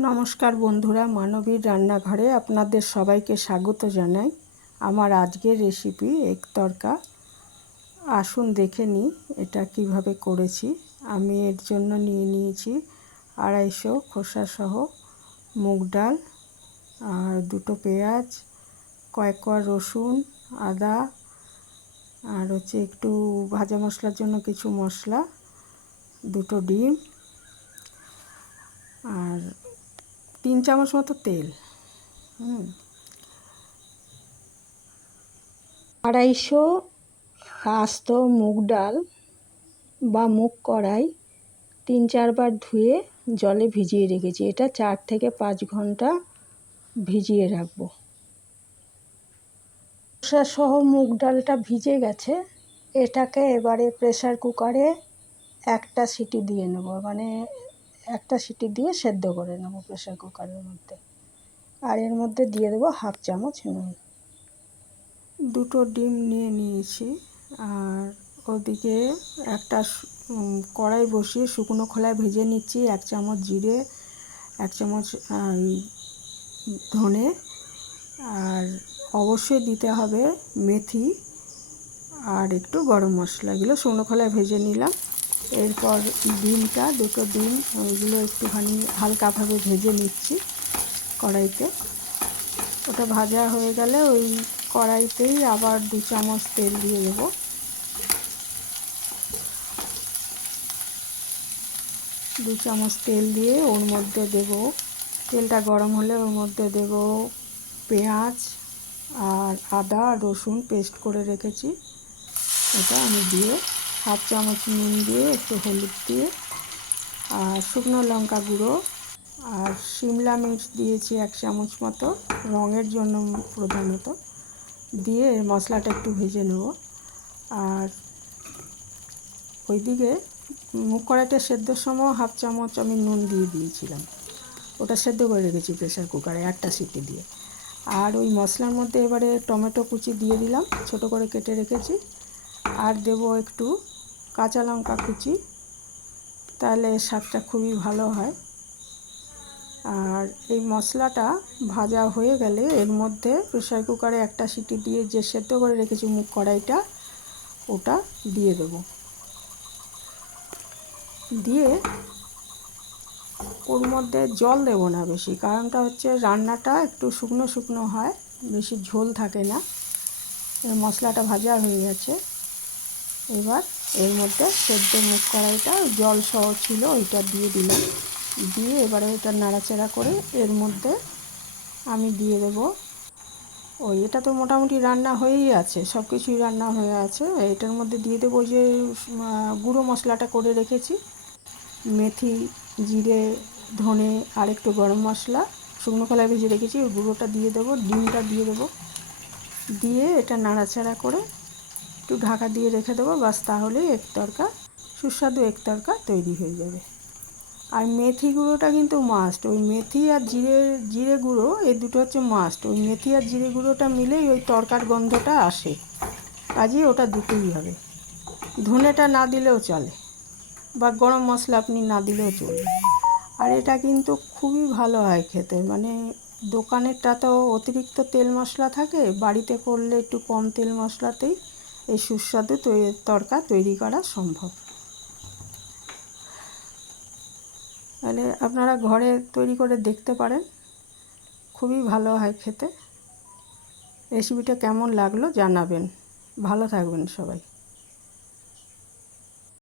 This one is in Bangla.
নমস্কার বন্ধুরা, মানবীর রান্নাঘরে আপনাদের সবাইকে স্বাগত জানাই। আমার আজকের রেসিপি এগ তড়কা। আসুন দেখে নিই এটা কিভাবে করেছি। আমি এর জন্য নিয়ে নিয়েছি 250 খোসাসহ মুগ ডাল, আর 2টো পেঁয়াজ, কয়েক কোয়া রসুন, আদা, আর একটু ভাজা মশলার জন্য কিছু মশলা, 2টো ডিম, আর 3 চামচ মতো তেল। 250 আস্ত মুগ ডাল বা মুগ কড়াই 3-4 বার ধুয়ে জলে ভিজিয়ে রেখেছি। এটা 4 থেকে 5 ঘন্টা ভিজিয়ে রাখবো। সহ মুগ ডালটা ভিজে গেছে। এটাকে এবারে প্রেসার কুকারে একটা সিটি দিয়ে নেব, মানে একটা সিটি দিয়ে সেদ্ধ করে নেব প্রেসার কুকারের মধ্যে। আর এর মধ্যে দিয়ে দেবো 1/2 চামচ নুন। 2টো ডিম নিয়ে নিয়েছি। আর ওদিকে একটা কড়াই বসিয়ে শুকনো খোলায় ভেজে নিচ্ছি 1 চামচ জিরে, 1 চামচ ধনে, আর অবশ্যই দিতে হবে মেথি আর একটু গরম মশলা। এগুলো শুকনো খোলায় ভেজে নিলাম। এরপর ডিমটা, 2টো ডিম, ওইগুলো একটুখানি হালকাভাবে ভেজে নিচ্ছি কড়াইতে। ওটা ভাজা হয়ে গেলে ওই কড়াইতেই আবার 2 চামচ তেল দিয়ে দেবো। 2 চামচ তেল দিয়ে ওর মধ্যে দেব, তেলটা গরম হলে ওর মধ্যে দেব পেঁয়াজ আর আদা রসুন পেস্ট করে রেখেছি। এটা আমি দিয়ে 1/2 চামচ নুন দিয়ে, একটু হলুদ দিয়ে, আর শুকনো লঙ্কা গুঁড়ো আর শিমলা মির্চ দিয়েছি 1 চামচ মতো, রঙের জন্য প্রধানত, দিয়ে মশলাটা একটু ভেজে নেব। আর ওইদিকে মুগ কড়াইটা সেদ্ধর সময় 1/2 চামচ আমি নুন দিয়ে দিয়েছিলাম। ওটা সেদ্ধ করে রেখেছি প্রেসার কুকারে একটা সিটি দিয়ে। আর ওই মশলার মধ্যে এবারে টমেটো কুচি দিয়ে দিলাম, ছোট করে কেটে রেখেছি। আর দেব একটু কাঁচা লঙ্কা কুচি, তাহলে স্বাদটা খুবই ভালো হয়। আর এই মশলাটা ভাজা হয়ে গেলে এর মধ্যে প্রেসার কুকারে একটা সিটি দিয়ে যে সেদ্ধ করে রেখেছি মুগ কড়াইটা, ওটা দিয়ে দেবো। দিয়ে ওর মধ্যে জল দেব না বেশি, কারণটা হচ্ছে রান্নাটা একটু শুকনো শুকনো হয়, বেশি ঝোল থাকে না। মশলাটা ভাজা হয়ে গেছে। এবার এর মধ্যে সেদ্ধ মুগ কড়াইটা জল সহ ছিল, ওইটা দিয়ে দিলাম। দিয়ে এবারে এটা নাড়াচাড়া করে এর মধ্যে আমি দিয়ে দেব এটা তো মোটামুটি রান্না হয়েই আছে, সব কিছুই রান্না হয়ে আছে। এটার মধ্যে দিয়ে দেবো যে গুঁড়ো মশলাটা করে রেখেছি, মেথি, জিরে, ধনে আর একটু গরম মশলা শুকনো খোলায় ভেজে রেখেছি, ওই গুঁড়োটা দিয়ে দেবো। ডিমটা দিয়ে দেবো, দিয়ে এটা নাড়াচাড়া করে একটু ঢাকা দিয়ে রেখে দেবো। বাস, তাহলেই এগ তড়কা, সুস্বাদু এগ তড়কা তৈরি হয়ে যাবে। আর মেথি গুঁড়োটা কিন্তু মাস্ট, ওই মেথি আর জিরে গুঁড়ো, এই দুটো হচ্ছে মাস্ট। ওই মেথি আর জিরে গুঁড়োটা মিলেই ওই তড়কার গন্ধটা আসে, কাজেই ওটা দিতেই হবে। ধনেটা না দিলেও চলে, বা গরম মশলা আপনি না দিলেও চলবে। আর এটা কিন্তু খুবই ভালো হয় খেতে, মানে দোকানেরটা তো অতিরিক্ত তেল মশলা থাকে, বাড়িতে করলে একটু কম তেল মশলাতেই এই সুস্বাদু তড়কা তৈরি করা সম্ভব। তাহলে আপনারা ঘরে তৈরি করে দেখতে পারেন, খুবই ভালো হয় খেতে। রেসিপিটা কেমন লাগলো জানাবেন। ভালো থাকবেন সবাই।